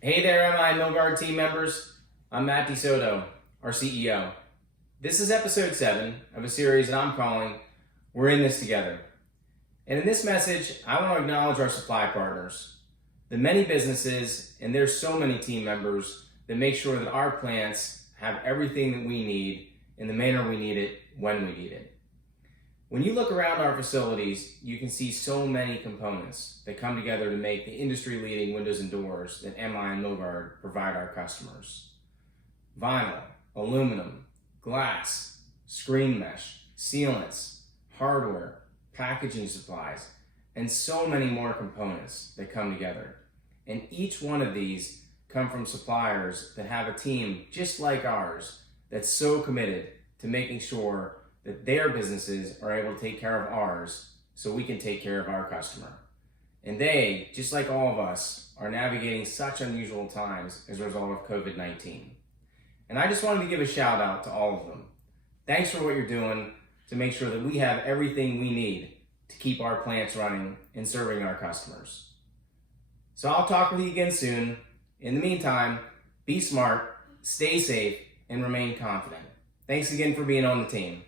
Hey there, MI Milgard team members. I'm Matt DeSoto, our CEO. This is episode 7 of a series that I'm calling We're in This Together. And in this message, I want to acknowledge our supply partners, the many businesses, and there's so many team members that make sure that our plants have everything that we need in the manner we need it, when we need it. When you look around our facilities, you can see so many components that come together to make the industry-leading windows and doors that MI and Milgard provide our customers. Vinyl, aluminum, glass, screen mesh, sealants, hardware, packaging supplies, and so many more components that come together. And each one of these come from suppliers that have a team just like ours that's so committed to making sure that their businesses are able to take care of ours so we can take care of our customer. And they, just like all of us, are navigating such unusual times as a result of COVID-19. And I just wanted to give a shout out to all of them. Thanks for what you're doing to make sure that we have everything we need to keep our plants running and serving our customers. So I'll talk with you again soon. In the meantime, be smart, stay safe, and remain confident. Thanks again for being on the team.